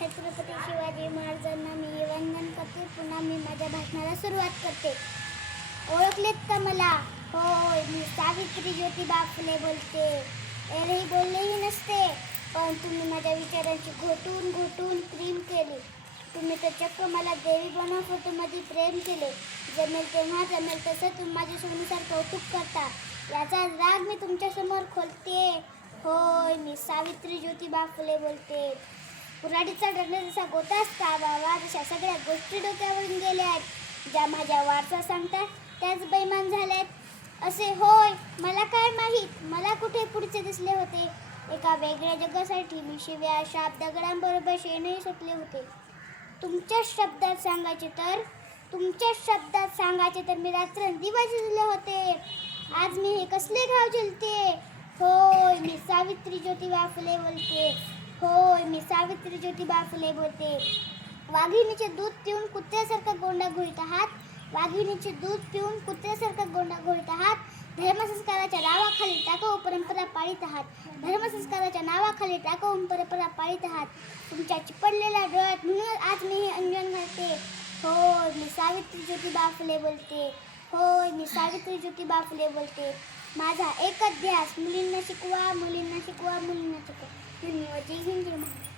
छत्रपती शिवाजी महाराजांना मी वंदन करते. पुन्हा मी माझ्या भाषणाला सुरुवात करते. ओळखलेत का मला? होय, मी सावित्री ज्योतिबा फुले बोलते. एरही बोललेही नसते, पण तुम्ही माझ्या विचारांची घोटून घोटून प्रेम केले. तुम्ही तर चक्क मला देवी बनव फोटोमध्ये प्रेम केले. जमेल तेव्हा जमेल तसं तुम्ही माझ्या सोनीसार कौतुक करता. याचा राग मी तुमच्यासमोर खोलते. होय, मी सावित्री ज्योतिबा फुले बोलते. कुऱ्हाडीचा दंड जसा गोतास का बाबा, जशा सगळ्या गोष्टी डोक्यावरून गेल्या आहेत. ज्या माझ्या वारसा सांगतात त्याच बैमान झाल्यात. असे होय, मला काय माहीत, मला कुठे पुढचे दिसले होते. एका वेगळ्या जगासाठी मी शिव्या शाप दगडांबरोबर शेणही सुटले होते. तुमच्याच शब्दात सांगायचे तर मी रात्रंदिवस झिजले होते. आज मी हे कसले घाव झेलते. होय, मी सावित्री ज्योतिबा फुले बोलते. होय, मी सावित्री ज्योतिबा फुले बोलते. वाघिणीचे दूध पिऊन कुत्र्यासारखा गोंडा घोळीत आहात. वाघिणीचे दूध पिऊन कुत्र्यासारखा गोंडा घोळीत आहात. धर्मसंस्काराच्या नावाखाली टाकाऊ परंपरा पाळीत आहात. धर्मसंस्काराच्या नावाखाली टाकाऊ परंपरा पाळीत आहात. तुमच्या चिपडलेल्या डोळ्यात म्हणून आज मी हे अंजन घालते. होय, मी सावित्री ज्योतिबा फुले बोलते. होय, मी सावित्री ज्योतिबा फुले बोलते. माझा एकच ध्यास, मुलींना शिकवा, मुलींना शिकवा, मुलींना शिकवा. धन्यवाद. जय हिंद, जय महाराष्ट्र.